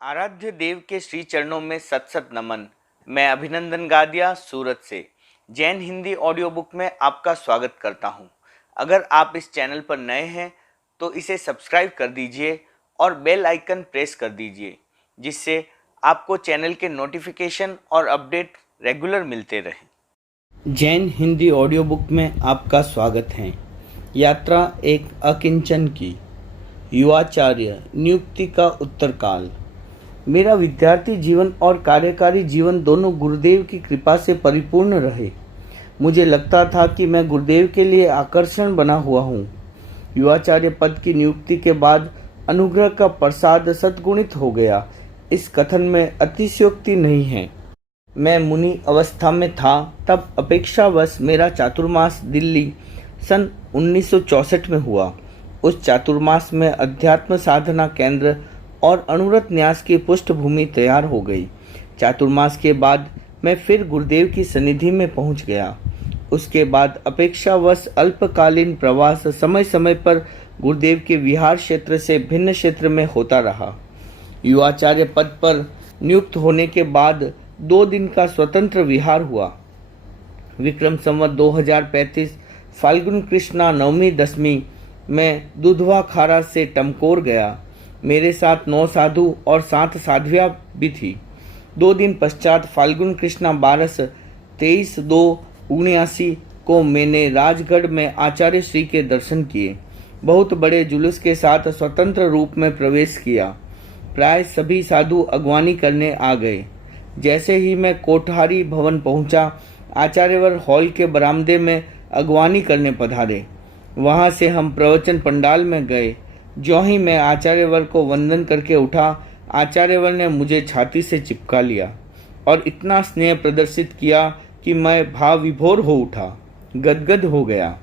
आराध्य देव के श्री चरणों में सत सत नमन। मैं अभिनंदन गादिया सूरत से जैन हिंदी ऑडियो बुक में आपका स्वागत करता हूं। अगर आप इस चैनल पर नए हैं तो इसे सब्सक्राइब कर दीजिए और बेल आइकन प्रेस कर दीजिए, जिससे आपको चैनल के नोटिफिकेशन और अपडेट रेगुलर मिलते रहें। जैन हिंदी ऑडियो बुक में आपका स्वागत है। यात्रा एक अकिंचन की, युवाचार्य नियुक्ति का उत्तरकाल। मेरा विद्यार्थी जीवन और कार्यकारी जीवन दोनों गुरुदेव की कृपा से परिपूर्ण रहे। मुझे लगता था कि मैं गुरुदेव के लिए आकर्षण बना हुआ हूँ। युवाचार्य पद की नियुक्ति के बाद अनुग्रह का प्रसाद सद्गुणित हो गया, इस कथन में अतिशयोक्ति नहीं है। मैं मुनि अवस्था में था तब अपेक्षावश मेरा चातुर्मास दिल्ली सन 1964 में हुआ। उस चातुर्मास में अध्यात्म साधना केंद्र और अनुव्रत न्यास की पृष्ठभूमि तैयार हो गई। चातुर्मास के बाद मैं फिर गुरुदेव की सन्निधि में पहुंच गया। उसके बाद अपेक्षावश अल्पकालीन प्रवास समय समय पर गुरुदेव के विहार क्षेत्र से भिन्न क्षेत्र में होता रहा। युवाचार्य पद पर नियुक्त होने के बाद 2 दिन का स्वतंत्र विहार हुआ। विक्रम संवत 2035 फाल्गुन कृष्णा नवमी दशमी में दुधवा खारा से टमकोर गया। मेरे साथ 9 साधु और 7 साध्वियाँ भी थी। 2 दिन पश्चात फाल्गुन कृष्णा 23/2/79 को मैंने राजगढ़ में आचार्य श्री के दर्शन किए। बहुत बड़े जुलूस के साथ स्वतंत्र रूप में प्रवेश किया। प्राय सभी साधु अगवानी करने आ गए। जैसे ही मैं कोठारी भवन पहुंचा, आचार्यवर हॉल के बरामदे में अगवानी करने पधारे। वहां से हम प्रवचन पंडाल में गए। ज्यों ही मैं आचार्यवर को वंदन करके उठा, आचार्यवर ने मुझे छाती से चिपका लिया और इतना स्नेह प्रदर्शित किया कि मैं भाव विभोर हो उठा, गदगद हो गया।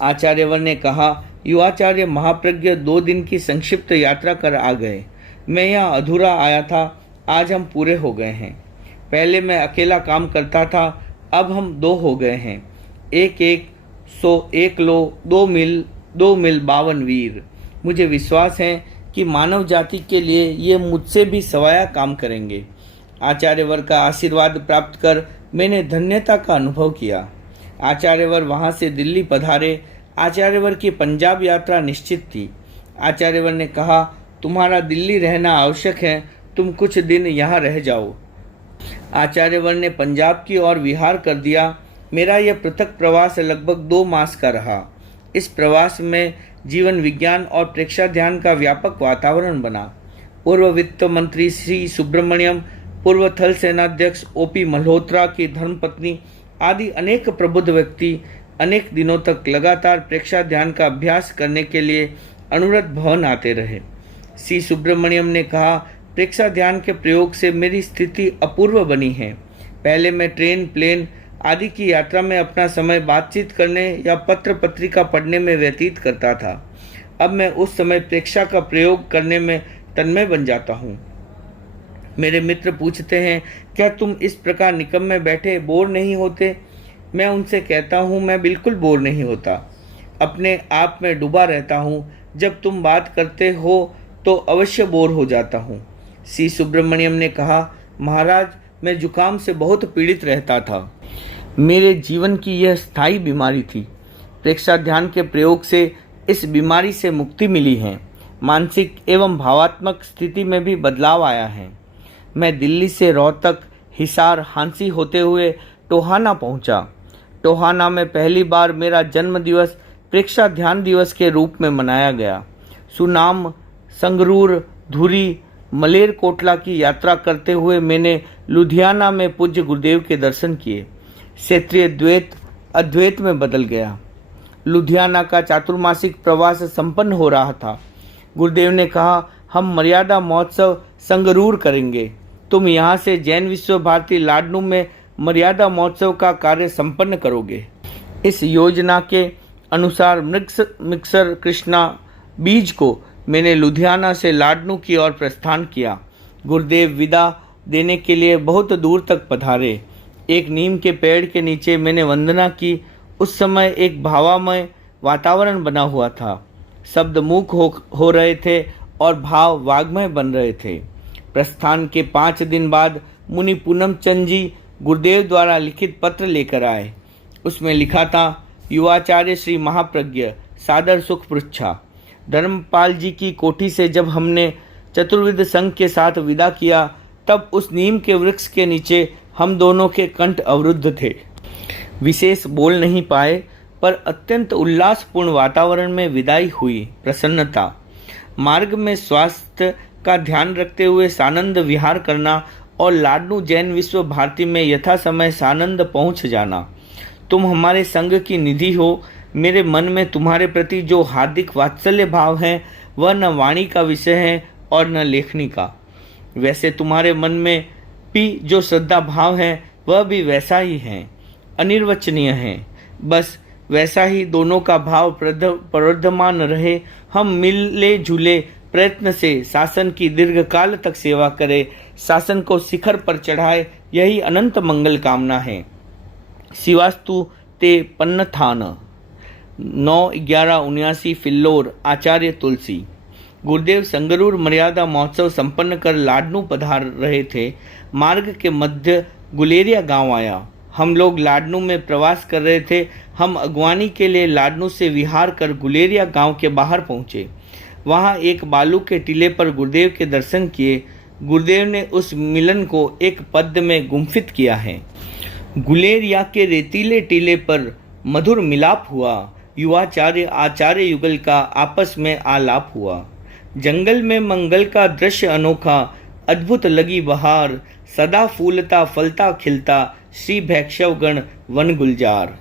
आचार्यवर ने कहा, युवाचार्य महाप्रज्ञ 2 दिन की संक्षिप्त यात्रा कर आ गए। मैं यहाँ अधूरा आया था, आज हम पूरे हो गए हैं। पहले मैं अकेला काम करता था, अब हम 2 हो गए हैं। 1 लो 2 मील 52 वीर। मुझे विश्वास है कि मानव जाति के लिए ये मुझसे भी सवाया काम करेंगे। आचार्यवर का आशीर्वाद प्राप्त कर मैंने धन्यता का अनुभव किया। आचार्यवर वहाँ से दिल्ली पधारे। आचार्यवर की पंजाब यात्रा निश्चित थी। आचार्यवर ने कहा, तुम्हारा दिल्ली रहना आवश्यक है, तुम कुछ दिन यहाँ रह जाओ। आचार्यवर ने पंजाब की ओर विहार कर दिया। मेरा यह पृथक प्रवास लगभग 2 मास का रहा। इस प्रवास में जीवन विज्ञान और प्रेक्षा ध्यान का व्यापक वातावरण बना। पूर्व वित्त मंत्री श्री सुब्रमण्यम, पूर्व थल सेनाध्यक्ष ओपी मल्होत्रा की धर्मपत्नी आदि अनेक प्रबुद्ध व्यक्ति अनेक दिनों तक लगातार प्रेक्षा ध्यान का अभ्यास करने के लिए अनुव्रत भवन आते रहे। श्री सुब्रमण्यम ने कहा, प्रेक्षा ध्यान के प्रयोग से मेरी स्थिति अपूर्व बनी है। पहले मैं ट्रेन, प्लेन आदि की यात्रा में अपना समय बातचीत करने या पत्र पत्रिका पढ़ने में व्यतीत करता था। अब मैं उस समय प्रेक्षा का प्रयोग करने में तन्मय बन जाता हूँ। मेरे मित्र पूछते हैं, क्या तुम इस प्रकार निकम में बैठे बोर नहीं होते? मैं उनसे कहता हूँ, मैं बिल्कुल बोर नहीं होता, अपने आप में डूबा रहता हूँ। जब तुम बात करते हो तो अवश्य बोर हो जाता हूँ। श्री सुब्रमण्यम ने कहा, महाराज, मैं जुकाम से बहुत पीड़ित रहता था। मेरे जीवन की यह स्थायी बीमारी थी। प्रेक्षा ध्यान के प्रयोग से इस बीमारी से मुक्ति मिली है। मानसिक एवं भावात्मक स्थिति में भी बदलाव आया है। मैं दिल्ली से रोहतक, हिसार, हांसी होते हुए टोहाना पहुंचा। टोहाना में पहली बार मेरा जन्म दिवस प्रेक्षा ध्यान दिवस के रूप में मनाया गया। सुनाम, संगरूर, धुरी, मलेरकोटला की यात्रा करते हुए मैंने लुधियाना में पूज्य गुरुदेव के दर्शन किए। क्षेत्रीय द्वैत अद्वैत में बदल गया। लुधियाना का चातुर्मासिक प्रवास संपन्न हो रहा था। गुरुदेव ने कहा, हम मर्यादा महोत्सव संगरूर करेंगे। तुम यहाँ से जैन विश्व भारती लाडनू में मर्यादा महोत्सव का कार्य संपन्न करोगे। इस योजना के अनुसार मिक्सर कृष्णा बीज को मैंने लुधियाना से लाडनू की ओर प्रस्थान किया। गुरुदेव विदा देने के लिए बहुत दूर तक पधारे। एक नीम के पेड़ के नीचे मैंने वंदना की। उस समय एक भावामय वातावरण बना हुआ था। शब्द मूक हो रहे थे और भाव वाग्मय बन रहे थे। प्रस्थान के 5 दिन बाद मुनि पूनम चंद जी गुरुदेव द्वारा लिखित पत्र लेकर आए। उसमें लिखा था, युवाचार्य श्री महाप्रज्ञ सादर सुख पृच्छा। धर्मपाल जी की कोठी से जब हमने चतुर्विद संघ के साथ विदा किया, तब उस नीम के वृक्ष के नीचे हम दोनों के कंठ अवरुद्ध थे। विशेष बोल नहीं पाए, पर अत्यंत उल्लासपूर्ण वातावरण में विदाई हुई। प्रसन्नता। मार्ग में स्वास्थ्य का ध्यान रखते हुए सानंद विहार करना और लाडनू जैन विश्व भारती में यथा समय सानंद पहुंच जाना। तुम हमारे संग की निधि हो। मेरे मन में तुम्हारे प्रति जो हार्दिक वात्सल्य भाव है, वह न वाणी का विषय है और न लेखनी का। वैसे तुम्हारे मन में भी जो श्रद्धा भाव है, वह भी वैसा ही है, अनिर्वचनीय है। बस वैसा ही दोनों का भाव प्रवर्धमान रहे। हम मिले जुले प्रयत्न से शासन की दीर्घकाल तक सेवा करें, शासन को शिखर पर चढ़ाए, यही अनंत मंगल कामना है। शिवास्तु ते पन्नथान 9/11/79 फिल्लोर। आचार्य तुलसी। गुरुदेव संगरूर मर्यादा महोत्सव संपन्न कर लाडनू पधार रहे थे। मार्ग के मध्य गुलेरिया गांव आया। हम लोग लाडनू में प्रवास कर रहे थे। हम अगवानी के लिए लाडनू से विहार कर गुलेरिया गांव के बाहर पहुंचे। वहां एक बालू के टीले पर गुरुदेव के दर्शन किए। गुरुदेव ने उस मिलन को एक पद्य में गुम्फित किया है। गुलेरिया के रेतीले टीले पर मधुर मिलाप हुआ। युवाचार्य आचार्य युगल का आपस में आलाप हुआ। जंगल में मंगल का दृश्य अनोखा, अद्भुत लगी बहार, सदा फूलता फलता खिलता, श्री भैक्षवगण वन गुलजार।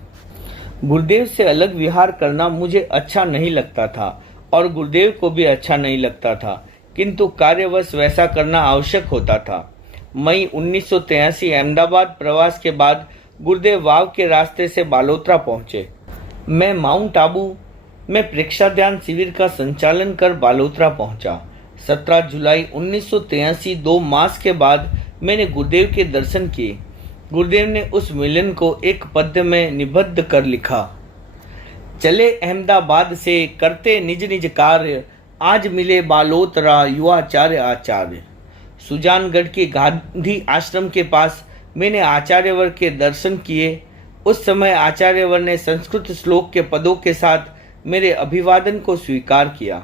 गुरुदेव से अलग विहार करना मुझे अच्छा नहीं लगता था और गुरुदेव को भी अच्छा नहीं लगता था, किंतु कार्यवश वैसा करना आवश्यक होता था। मई 1983 अहमदाबाद प्रवास के बाद गुरुदेव वाव के रास्ते से बालोतरा पहुंचे। मैं माउंट आबू में प्रेक्षा ध्यान शिविर का संचालन कर बालोतरा पहुंचा। 17 जुलाई 1983 2 मास के बाद मैंने गुरुदेव के दर्शन किए। गुरुदेव ने उस मिलन को एक पद्य में निबद्ध कर लिखा। चले अहमदाबाद से करते निज निज कार्य, आज मिले बालोतरा युवाचार्य आचार्य। सुजानगढ़ के गांधी आश्रम के पास मैंने आचार्यवर के दर्शन किए। उस समय आचार्यवर ने संस्कृत श्लोक के पदों के साथ मेरे अभिवादन को स्वीकार किया।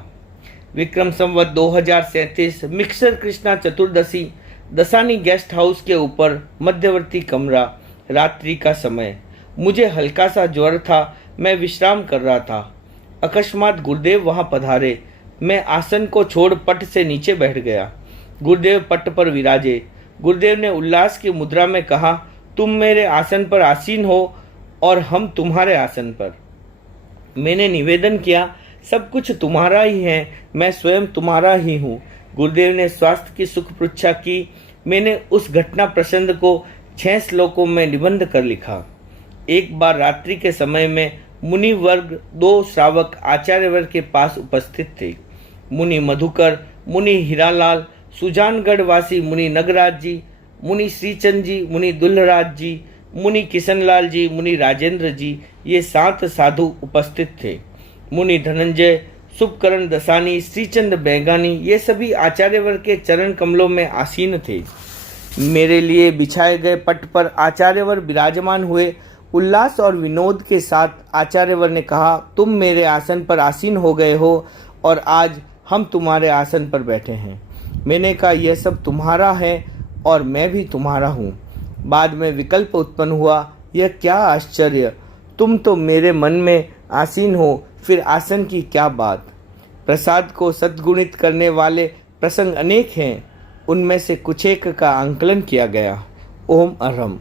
विक्रम संवत 2037 मिक्सर कृष्णा चतुर्दशी, दसानी गेस्ट हाउस के ऊपर मध्यवर्ती कमरा, रात्रि का समय। मुझे हल्का सा ज्वर था। मैं विश्राम कर रहा था। अकस्मात गुरुदेव वहां पधारे। मैं आसन को छोड़ पट से नीचे बैठ गया। गुरुदेव पट पर विराजे। गुरुदेव ने उल्लास की मुद्रा में कहा, तुम मेरे आसन पर आसीन हो और हम तुम्हारे आसन पर। मैंने निवेदन किया, सब कुछ तुम्हारा ही है, मैं स्वयं तुम्हारा ही हूँ। गुरुदेव ने स्वास्थ्य की सुख पृच्छा की। मैंने उस घटना प्रसंग को 6 श्लोकों में निबंध कर लिखा। एक बार रात्रि के समय में मुनि वर्ग 2 श्रावक आचार्य वर्ग के पास उपस्थित थे। मुनि मधुकर, मुनि हीरालाल, सुजानगढ़ वासी मुनि नगराज जी, मुनि श्रीचंद जी, मुनि दुल्लराज जी, मुनि किशनलाल जी, मुनि राजेंद्र जी, ये 7 साधु उपस्थित थे। मुनि धनंजय, शुभकरण दसानी, श्रीचंद बैगानी, ये सभी आचार्यवर के चरण कमलों में आसीन थे। मेरे लिए बिछाए गए पट पर आचार्यवर विराजमान हुए। उल्लास और विनोद के साथ आचार्यवर ने कहा, तुम मेरे आसन पर आसीन हो गए हो और आज हम तुम्हारे आसन पर बैठे हैं। मैंने कहा, यह सब तुम्हारा है और मैं भी तुम्हारा हूँ। बाद में विकल्प उत्पन्न हुआ, यह क्या आश्चर्य, तुम तो मेरे मन में आसीन हो, फिर आसन की क्या बात। प्रसाद को सद्गुणित करने वाले प्रसंग अनेक हैं, उनमें से कुछ एक का आंकलन किया गया। ओम अरहम।